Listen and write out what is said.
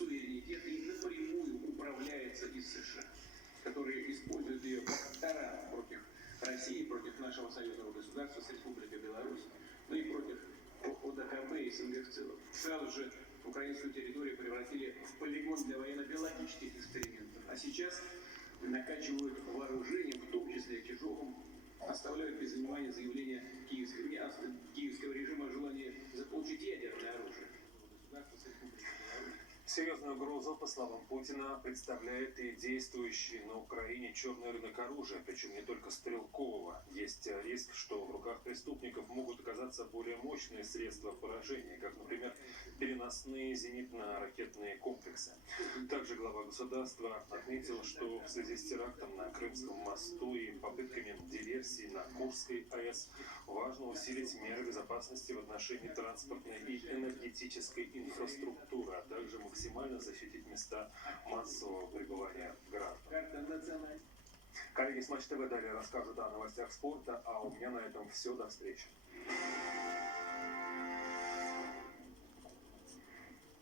суверенитета и напрямую управляется из США, которые используют ее как таран против России, против нашего союзного государства с Республикой Беларусь, ну и против ОДКБ и СНГ в целом. Сразу же украинскую территорию превратили в полигон для военно-биологических экспериментов, а сейчас накачивают вооружением, в том числе тяжелым, оставляют без внимания заявление киевского режима о желании заполучить ядерное оружие. Серьезную угрозу, по словам Путина, представляет и действующий на Украине черный рынок оружия, причем не только стрелкового. Есть риск, что в руках преступников могут оказаться более мощные средства поражения, как, например, переносные зенитно-ракетные комплексы. Также глава государства отметил, что в связи с терактом на Крымском мосту и попытками диверсии на Курской АЭС важно усилить меры безопасности в отношении транспортной и энергетической инфраструктуры, а также максимально защитить места массового пребывания граждан. Коллеги с Матч ТВ далее расскажут о новостях спорта, а у меня на этом все. До встречи.